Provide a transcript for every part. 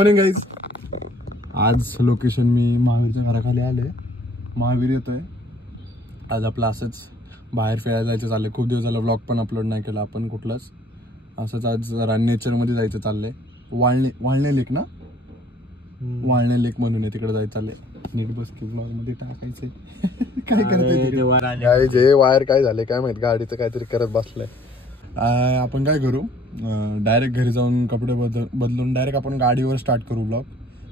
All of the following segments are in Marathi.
Morning guys. आज लोकेशन मी महावीरच्या घराखाली आले. महावीर येतोय आज. आपलं असंच बाहेर फिरायला जायचं चाललंय. खूप दिवस झालं व्लॉग पण अपलोड नाही केला आपण कुठलाच. असंच आज जरा नेचरमध्ये जायचं चाललंय. वाळणे लेक ना, वाळणे लेक म्हणून आहे, तिकडे जायचं चाललंय. नीट बस की ब्लॉग मध्ये टाकायचंय. काय करते जे वायर काय झाले काय माहित, गाडीचं काहीतरी करत बसलंय. आपण काय करू, डायरेक्ट घरी जाऊन कपडे बदलून डायरेक्ट आपण गाडीवर स्टार्ट करू ब्लॉग.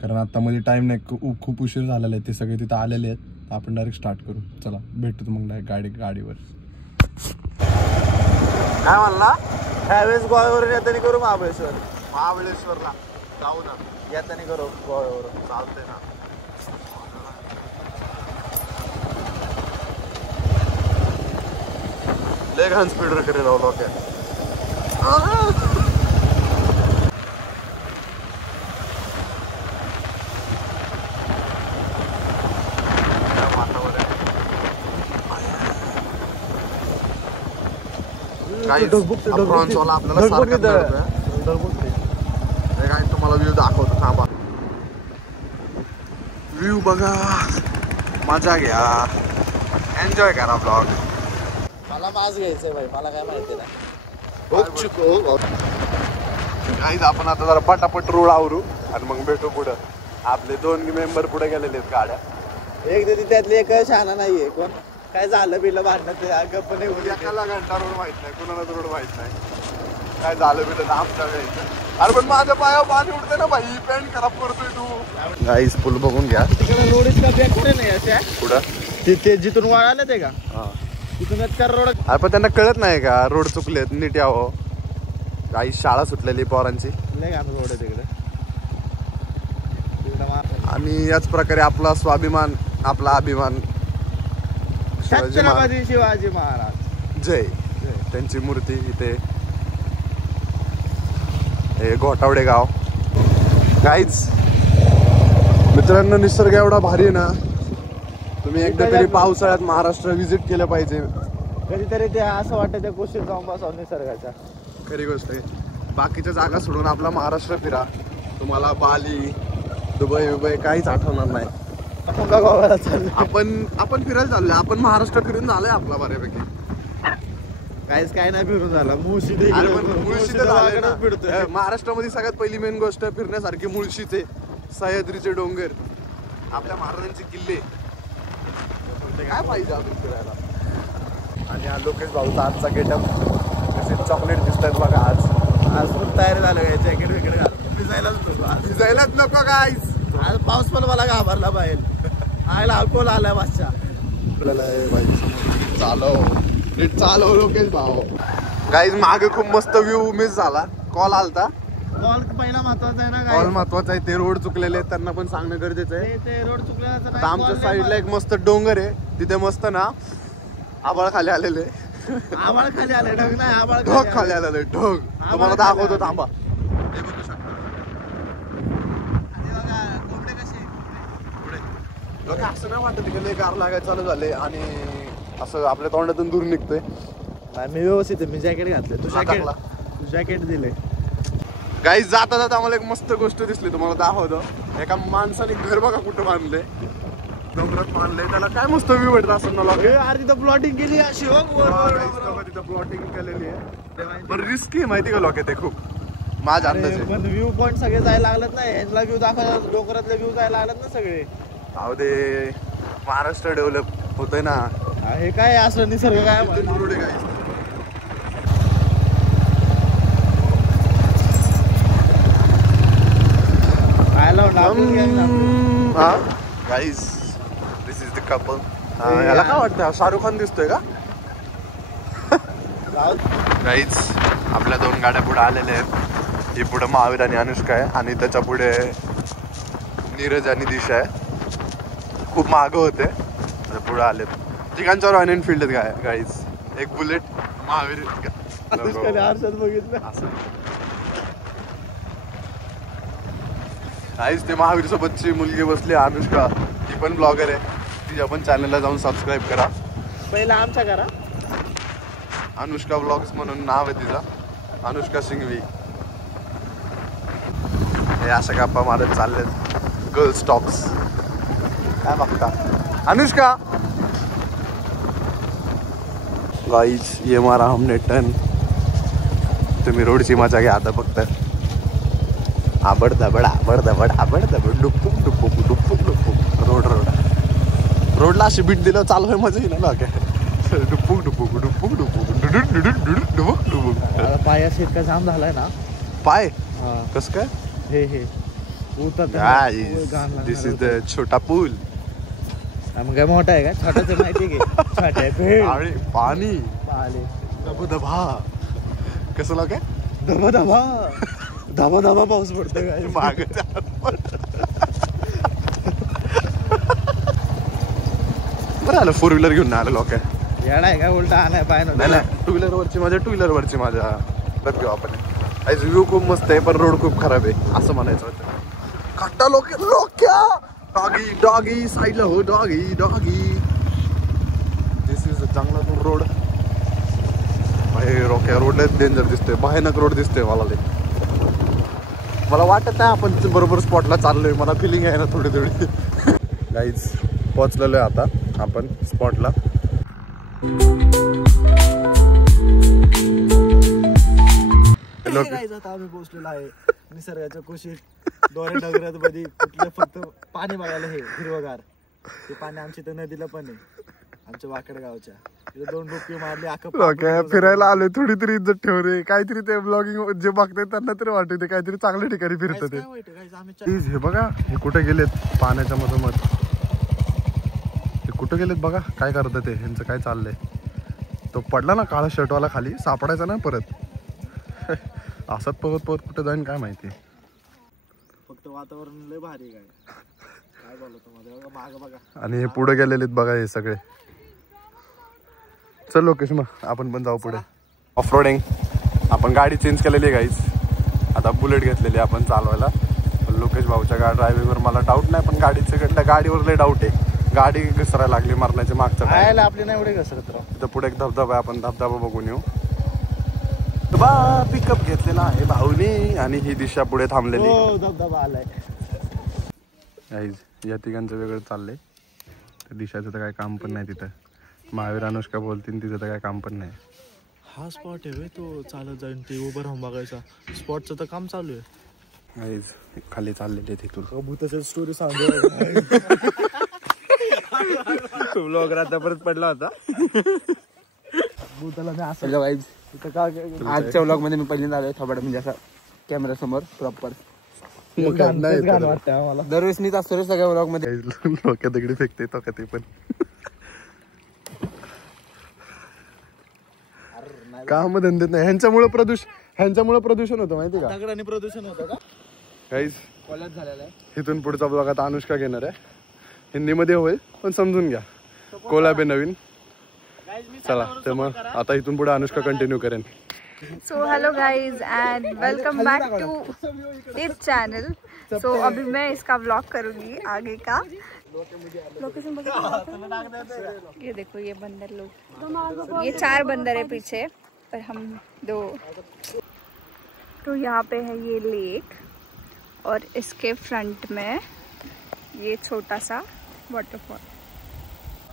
कारण आता मध्ये टाइम नाही, खूप उशीर झालेला आहे. ते सगळे तिथं आलेले आहेत. आपण डायरेक्ट स्टार्ट करू. चला भेटतो मग डायरेक्ट गाडीवर. काय म्हणला, ह्यावेळेस गोव्यावरून येताना करू महाबळेश्वरला जाऊ ना, येताना करू गोव्यावरून. चालतंय ना. लय घाण स्पीड करेल लोक. आपल्याला तुम्हाला व्ह्यू दाखवतो, थांबा. व्ह्यू बघा, मजा घ्या, एन्जॉय करा ब्लॉग. मला मास घ्यायचंय भाई, मला काय माहिती नाही. आपण आता जरा पटापट रोड आवरू आणि मग भेटू पुढं. आपले 2 मेंबर पुढे गेलेले आहेत गाड्या. एक तरी त्यातली एक शहाणा नाहीये. कोण काय झालं बिलं भांडणं ते गप्प नाही होती. एकाला घंटा रोड माहित नाही, कुणाला रोड माहित नाही. काय झालं बिलं आमच्या वेळेचं. अरे पण माझ्या पायावर पाणी उडते ना भाई, पॅन्ट खराब करतोय तू. गाईस पूल बघून घ्या. तिकडे रोड इतका बेकार नाही अशा पुढं ते जिथून वळाले ते का तिथून रोड. अरे पण त्यांना कळत नाही का रोड चुकलेत, नीट यावं. काही शाळा सुटलेली पोरांची. लय रोड आहे तिकडे. आणि याच प्रकारे आपला स्वाभिमान, आपला अभिमान शिवाजी महाराज जय. त्यांची मूर्ती इथे, हे घोटावडे गाव. काहीच मित्रांनो, निसर्ग एवढा भारी आहे ना, तुम्ही एकदा तरी पावसाळ्यात महाराष्ट्र व्हिजिट केलं पाहिजे. कधीतरी ते असं वाटतं त्या गोष्टीत जाऊन बसावं निसर्गाच्या. खरी गोष्ट आहे. बाकीच्या जागा सोडून आपला महाराष्ट्र फिरा. तुम्हाला बाली, दुबई काहीच आठवणार नाही. आपण फिरायला चाललोय. आपण महाराष्ट्र फिरून झालंय आपला बऱ्यापैकी. काहीच काय नाही फिरून झालं. मुळशी महाराष्ट्रामध्ये सगळ्यात पहिली मेन गोष्ट फिरण्यासारखी मुळशीचे सह्याद्रीचे डोंगर, आपल्या महाराजांचे किल्ले. काय पाहिजे अजून फिरायला. आणि हा लोकेश भाऊचा आजचा गेटअप कसे चॉकलेट दिसत आहेत बघा. आज खूप तयारी झालं. जॅकेट वगैरे घालून भिजायलाच नको गाईस. आज पाऊस पण मला घाबरला पाहिजे. आयला अकोला आलाय बादशा. चालव लोकेश भाऊ. गाईज मागे खूप मस्त व्ह्यू मिस झाला. कॉल आलता. कॉल पहिला महत्वाचा आहे ना. कॉल महत्वाचा आहे. ते रोड चुकलेले आहेत, त्यांना पण सांगणं गरजेचं आहे. ते रोड चुकलेला. आमच्या साईडला एक मस्त डोंगर आहे, तिथे मस्त ना आबाळ खाली आलेले. आबाळ खाली आले, ढग नाही, आबाळ ढग खाली आलेले. ढग तुम्हाला दाखवतो, थांबा. असं नाही वाटत तिकडे गार लागायला चालू झाले आणि असं आपल्या तोंडातून दूर निघतोय. मी व्यवस्थित आहे. मी जॅकेट घातले. तू जॅकेट दिले. गाईस जाता जाता आम्हाला एक मस्त गोष्ट दिसली, तुम्हाला दाखवतो. एका माणसाने घर बघा कुठं बांधले, डोंगरात बांधले. त्याला काय मस्त व्ह्यू भेटत असं मला. तिथं प्लॉटिंग केली अशी. तिथं प्लॉटिंग केलेली आहे. पण रिस्की आहे माहिती का लोक ते खूप. माझ्या अंदाजे पण व्ह्यू पॉइंट सगळे जायला लागलेत ना. यांना व्ह्यू दाखवायला डोंगरातले व्ह्यू जायला लागलेत ना सगळे. अहो ते महाराष्ट्र डेव्हलप होतंय ना. हे काय असं निसर्ग काय guys. This is the couple. याला काय वाटतं, शाहरुख खान दिसतोय का गाईज. आपल्या 2 गाड्या पुढे आलेल्या आहेत. ही पुढे महावीर आणि अनुष्का आहे आणि त्याच्या पुढे नीरज आणि दिशा आहे. खूप मागं होते, पुढे आलेत. तिघांच्या रॉयल एनफिल्ड आहेत गाईज. एक बुलेट, महावीर. गाईज ते महावीर सोबतची मुलगी बसली अनुष्का, ती पण ब्लॉगर आहे. तिच्या पण चॅनलला जाऊन सबस्क्राईब करा. पहिला आमच्या करा. अनुष्का ब्लॉग्स म्हणून नाव आहे तिचं. अनुष्का सिंघवी. हे अशा गप्पा मारत चालले गर्ल्स टॉक्स. काय बघता अनुष्का गाइस ये मारा हमने टर्न. तुम्ही रोडची मजा घ्या आता फक्त. आबड दबड डुप्पुक डुप्पुक डुप्पुक डुप्पुक रोडला अशी बीट दिलं चालू आहे मजा येईल ना. काय डुप्पुक डुप्पुक डुप्पुक डुप्पुक डुप्पुक. पाया शेतका जाम झालाय ना पाय कस काय. हे दिस इज द छोटा पूल. मग काय मोठा आहे का छोटाच माहिती आहे छोटा आणि पाणी धबधबा कसं लाग धबधबा धबधबा पाऊस पडतोय काय माग. बरं आलं 4 व्हीलर घेऊन आलं लोक. येणार आहे का उलटा आणाय पाय नाही 2 व्हीलर वरची माझ्या बघ घेऊ आपण. व्ह्यू खूप मस्त आहे पण रोड खूप खराब आहे असं म्हणायचं होतं. खट्टा लोक डॉगी डॉगी साईडला हो doggy doggy. This is a चांगला रोड. रोक्या रोडला डेंजर दिसतोय भयानक रोड दिसतोय मला वाटत नाही आपण बरोबर स्पॉटला चाललोय. मला फिलिंग आहे ना थोडी गाईज पोहोचलेलो आहे आता आपण स्पॉटला. आम्ही पोहोचलेलो आहे निसर्गाच्या कुशीत दोरे डगरात मध्ये कुठलं फक्त पाणी बघायला हे हिरवगार. ते पाणी आमच्या इथं नदीला पण आहे आमच्या वाकड गावच्या. 2 डुबकी मारली फिरायला आलोय. थोडी तरी इज्जत ठेव रे. काहीतरी ते ब्लॉगिंग जे बघताय त्यांना तरी वाटत ते काहीतरी चांगल्या ठिकाणी फिरत ते. हे बघा हे कुठे गेलेत पाण्याच्या मधोमध. हे कुठे गेलेत बघा काय करतात ते. ह्यांचं काय चाललंय. तो पडला ना काळा शर्टवाला खाली सापडायचा ना परत. असत पवत कुठे जाईन काय माहिती. फक्त वातावरण लय भारी काय बोलतो मध्ये माग बघा. आणि हे पुढे गेलेले बघा हे सगळे. चल लोकेश मग आपण पण जाऊ पुढे. ऑफ रोडिंग आपण गाडी चेंज केलेली आहे गाईज. आता बुलेट घेतलेली आपण चालवायला. पण लोकेश भाऊच्या ड्रायव्हिंगवर मला डाऊट नाही पण गाडीवर लय डाऊट आहे. गाडी घसरायला लागली मारण्याच्या मागचं. आपली नाही एवढे घसरत राव. तिथं पुढे एक धबधबा आहे आपण धबधबा बघून येऊ. पिकअप घेतलेला आहे भाऊने आणि ही दिशा पुढे थांबलेली. धबधबा आलाय गाईज. या तिघांचं वेगळं चाललंय. तर दिशाचं तर काय काम पण नाही तिथं. महावीर अनुष्का बोलतील तिथं तर काय काम पण नाही. हा स्पॉट आहे तो चालत जाईन ते उभं राहून बघायचा. स्पॉटचं तर काम चालू आहे गाईज. खाली चाललेले तिथून भूताची स्टोरी सांगू. ब्लॉग राहता परत पडला होता भूताला मी असं आजच्या व्लॉग मध्ये मी पहिल्यांदा आलोय थोबाड म्हणजे असा कॅमेरा समोर प्रॉपर. दरवेळेस नीच असतो रे सगळ्या व्लॉग मध्ये. लोक दगडी फेकते तो का ते पण काम धंदेत नाही. ह्यांच्यामुळे प्रदूषण होतं माहिती का. दगडाने प्रदूषण होतं का गाईज. कॉलेज झालेला आहे. इथून पुढचा ब्लॉग आता अनुष्का घेणार आहे. हिंदीमध्ये होईल पण समजून घ्या. कोलाब आहे नवीन. चला तर मग आता इथून पुढे अनुष्का कंटिन्यू करेन. So hello guys and welcome back to this channel. सो अभी मैं इसका व्लॉग करूँगी आगे का. लोकेशन ये देखो ये बंदर लोग. ये 4 बंदर है पीछे पर हम 2. तो यहाँ पे है ये लेक और इसके फ्रंट में ये छोटा सा वाटरफॉल.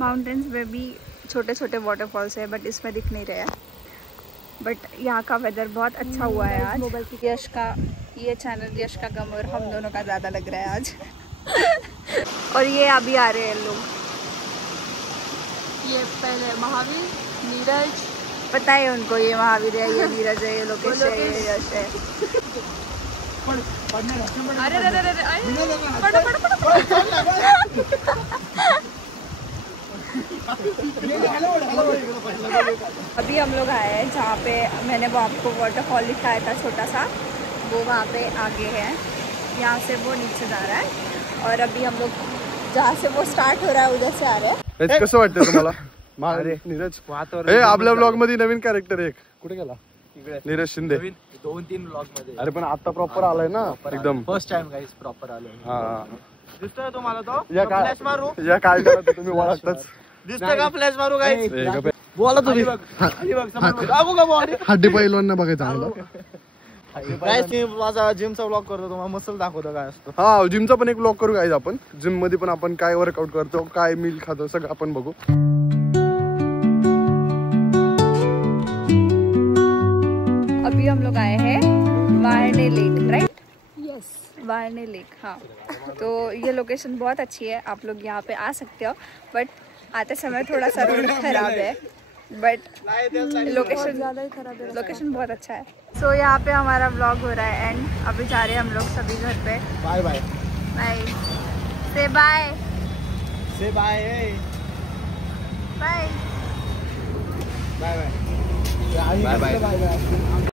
माउंटेन्स में भी छोटे छोटे वाटरफॉल्स है बट इसमें दिख नहीं रहा है. बट यहाँ का वेदर बहुत अच्छा हुआ है आज. यश का ये चैनल यश का कम और हम दोनों का ज़्यादा लग रहा है आज. और ये अभी आ रहे हैं लोग. ये पहले महावीर नीरज पता है उनको. ये महावीर है ये नीरज है ये लोकेश है ये यश है. अरे अरे अरे अभी हम लोग आए हैं जहाँ पे मैंने वो आपको वाटरफॉल दिखाया था छोटा सा. वो वहाँ पे आगे है. यहाँ से वो नीचे जा रहा है और अभी हम लोग जहाँ से वो स्टार्ट हो रहा है उधर से आ रहे हैं. कसं वाटतं तुम्हाला. नीरज आपल्या ब्लॉग मध्ये नवीन कॅरेक्टर एक कुठे गेला. नीरज शिंदे. 2-3 ब्लॉग मध्ये अरे पण आता प्रॉपर आलाय ना एकदम. फर्स्ट टाइम गाइस प्रॉपर आलोय. हा दिसतोय तुम्हाला तो. फ्लॅश मारू या काय करत तुम्ही ओळखताच. दिसतोय का फ्लॅश मारू गाइस. बोला तुम्ही. हड्डी पैलवान बघायचं आम्हाला. मी माझा जिमचा ब्लॉग करतो, तुम्हाला मसल दाखवतो काय असतो. हा जिमचा पण एक ब्लॉग करू गाईज आपण. जिम मध्ये पण आपण काय वर्कआउट करतो, काय मील खातो, सगळं आपण बघू. अभी हम लोग आए हैं वारने लेक, राइट? यस, वारने लेक. हाँ, तो ये लोकेशन बहुत अच्छी है, आप लोग यहाँ पे आ सकते हो. बट आते समय थोड़ा सा रोड खराब है, बट लोकेशन ज़्यादा ही खराब है. लोकेशन बहुत अच्छा है. सो यहाँ पे हमारा व्लॉग हो रहा है एंड अभी जा रहे हैं हम लोग सभी घर पे. Bye bye bye, say bye say bye bye bye bye bye bye.